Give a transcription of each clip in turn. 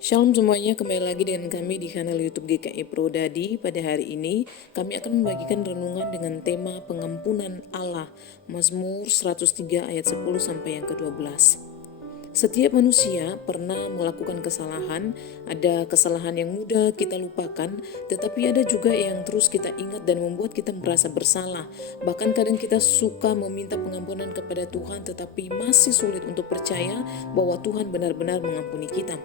Shalom semuanya, kembali lagi dengan kami di kanal YouTube GKI Pro Dadi. Pada hari ini kami akan membagikan renungan dengan tema pengampunan Allah, Mazmur 103 ayat 10 sampai yang ke-12. Setiap manusia pernah melakukan kesalahan, ada kesalahan yang mudah kita lupakan, tetapi ada juga yang terus kita ingat dan membuat kita merasa bersalah. Bahkan kadang kita suka meminta pengampunan kepada Tuhan, tetapi masih sulit untuk percaya bahwa Tuhan benar-benar mengampuni kita.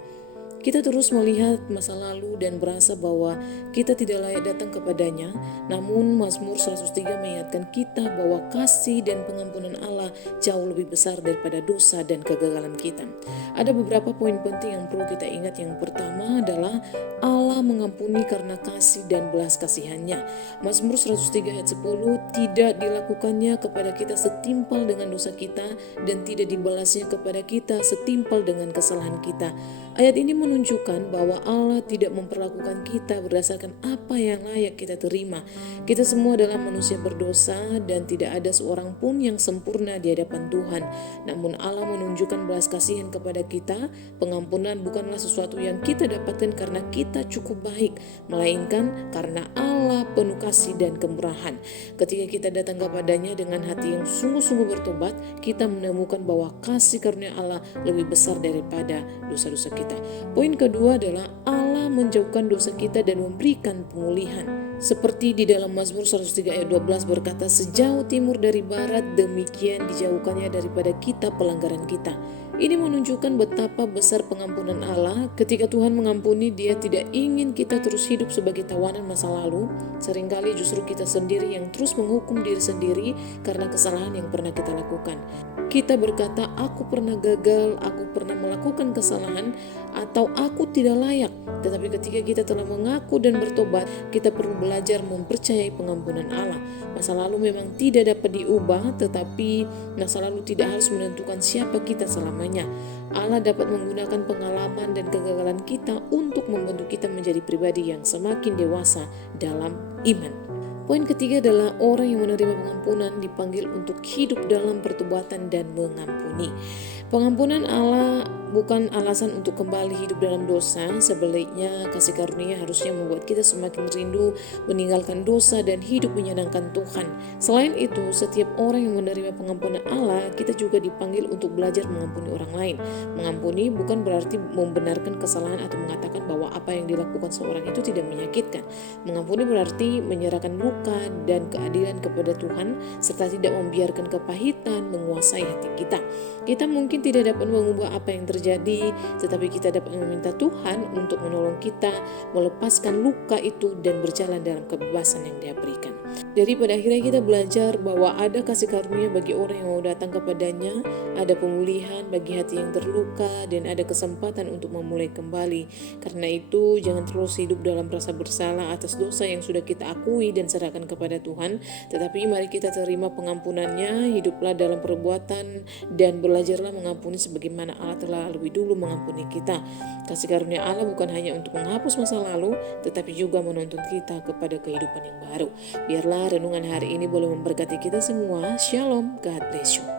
Kita terus melihat masa lalu dan berasa bahwa kita tidak layak datang kepadanya. Namun Mazmur 103 mengingatkan kita bahwa kasih dan pengampunan Allah jauh lebih besar daripada dosa dan kegagalan kita. Ada beberapa poin penting yang perlu kita ingat. Yang pertama adalah Allah mengampuni karena kasih dan belas kasihannya. Mazmur 103 ayat 10, tidak dilakukannya kepada kita setimpal dengan dosa kita dan tidak dibalasnya kepada kita setimpal dengan kesalahan kita. Ayat ini menunjukkan bahwa Allah tidak memperlakukan kita berdasarkan apa yang layak kita terima. Kita semua adalah manusia berdosa dan tidak ada seorang pun yang sempurna di hadapan Tuhan. Namun Allah menunjukkan belas kasihan kepada kita. Pengampunan bukanlah sesuatu yang kita dapatkan karena kita cukup baik, melainkan karena Allah penuh kasih dan kemurahan. Ketika kita datang kepadanya dengan hati yang sungguh-sungguh bertobat, kita menemukan bahwa kasih karunia Allah lebih besar daripada dosa-dosa kita. Poin kedua adalah Allah menjauhkan dosa kita dan memberikan pemulihan. Seperti di dalam Mazmur 103 ayat 12 berkata, sejauh timur dari barat demikian dijauhkannya daripada kita pelanggaran kita. Ini menunjukkan betapa besar pengampunan Allah. Ketika Tuhan mengampuni, Dia tidak ingin kita terus hidup sebagai tawanan masa lalu. Seringkali justru kita sendiri yang terus menghukum diri sendiri karena kesalahan yang pernah kita lakukan. Kita berkata, aku pernah gagal, aku pernah melakukan kesalahan, atau aku tidak layak. Tetapi ketika kita telah mengaku dan bertobat, kita perlu belajar mempercayai pengampunan Allah. Masa lalu memang tidak dapat diubah, tetapi masa lalu tidak harus menentukan siapa kita selamanya. Allah dapat menggunakan pengalaman dan kegagalan kita untuk membentuk kita menjadi pribadi yang semakin dewasa dalam iman. Poin ketiga adalah orang yang menerima pengampunan dipanggil untuk hidup dalam pertobatan dan mengampuni. Pengampunan Allah bukan alasan untuk kembali hidup dalam dosa. Sebaliknya kasih karunia harusnya membuat kita semakin rindu meninggalkan dosa dan hidup menyenangkan Tuhan. Selain itu, setiap orang yang menerima pengampunan Allah, kita juga dipanggil untuk belajar mengampuni orang lain. Mengampuni bukan berarti membenarkan kesalahan atau mengatakan bahwa apa yang dilakukan seorang itu tidak menyakitkan. Mengampuni berarti menyerahkan luka dan keadilan kepada Tuhan serta tidak membiarkan kepahitan menguasai hati kita. Kita mungkin tidak dapat mengubah apa yang terjadi, tetapi kita dapat meminta Tuhan untuk menolong kita melepaskan luka itu dan berjalan dalam kebebasan yang Dia berikan. Daripada akhirnya kita belajar bahwa ada kasih karunia bagi orang yang mau datang kepadanya, ada pemulihan bagi hati yang terluka, dan ada kesempatan untuk memulai kembali. Karena itu, jangan terus hidup dalam rasa bersalah atas dosa yang sudah kita akui dan serahkan kepada Tuhan, tetapi mari kita terima pengampunannya, hiduplah dalam perbuatan, dan belajarlah mengampuni sebagaimana Allah telah lebih dulu mengampuni kita. Kasih karunia Allah bukan hanya untuk menghapus masa lalu, tetapi juga menuntun kita kepada kehidupan yang baru. Biarlah renungan hari ini boleh memberkati kita semua. Shalom, God bless you.